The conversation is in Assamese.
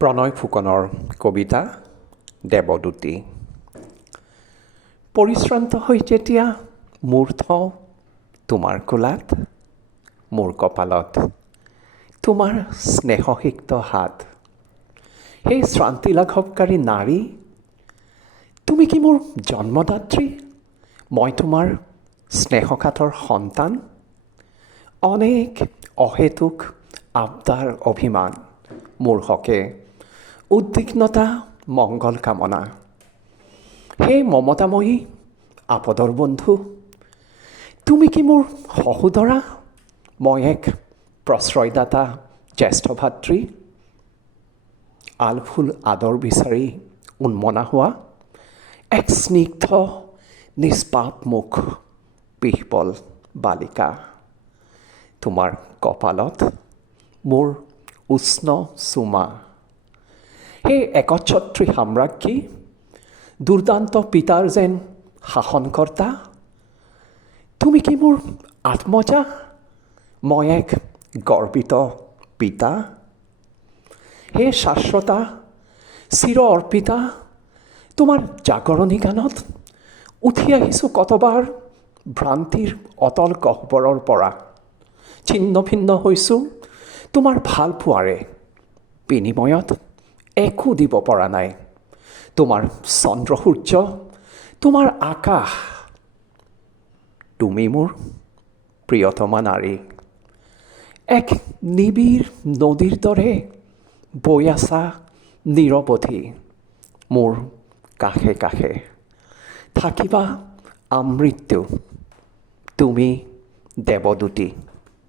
প্ৰণয় ফুকনৰ কবিতা দেৱদূতী। পৰিশ্ৰান্ত হৈ যেতিয়া মূৰ থওঁ তোমাৰ কোলাত, মোৰ কপালত তোমাৰ স্নেহসিক্ত হাত। সেই শ্ৰান্তি লাঘৱকাৰী নাৰী, তুমি কি মোৰ জন্মদাত্ৰী? মই তোমাৰ স্নেহকাতৰ সন্তান। অনেক অহেতুক আবদাৰ অভিমান মোৰ হকে, উদ্বিগ্নতা মংগল কামনা। সেই মমতাময়ী আপদৰ বন্ধু, তুমি কি মোৰ সহোদৰা? মই এক প্ৰশ্ৰয়দাতা জ্যেষ্ঠ ভাতৃ। আলফুল আদৰ বিচাৰি উন্মনা হোৱা এক স্নিগ্ধ নিষ্পাপ মুখ পিহবল বালিকা। তোমাৰ কপালত মোৰ উষ্ণ চুমা। সেই একচ্ছত্ৰী সাম্ৰাজ্ঞী, দুৰ্দান্ত পিতাৰ যেন শাসনকৰ্তা। তুমি কি মোৰ আত্মজা? মই এক গৰ্বিত পিতা। হে শাশ্বতা চিৰ অৰ্পিতা, তোমাৰ জাগৰণি গানত উঠি আহিছোঁ কতবাৰ ভ্ৰান্তিৰ অতল গহ্বৰৰ পৰা। ছিন্ন ভিন্ন হৈছোঁ তোমাৰ ভাল পোৱাৰে, বিনিময়ত একো দিব পৰা নাই। তোমাৰ চন্দ্ৰ সূৰ্য, তোমাৰ আকাশ, তুমি মোৰ প্ৰিয়তমা নাৰী। এক নিবিড় নদীৰ দৰে বৈ আছা নিৰৱধি মোৰ কাষে কাষে। থাকিবা আমৃত্যু তুমি দেৱদূতী।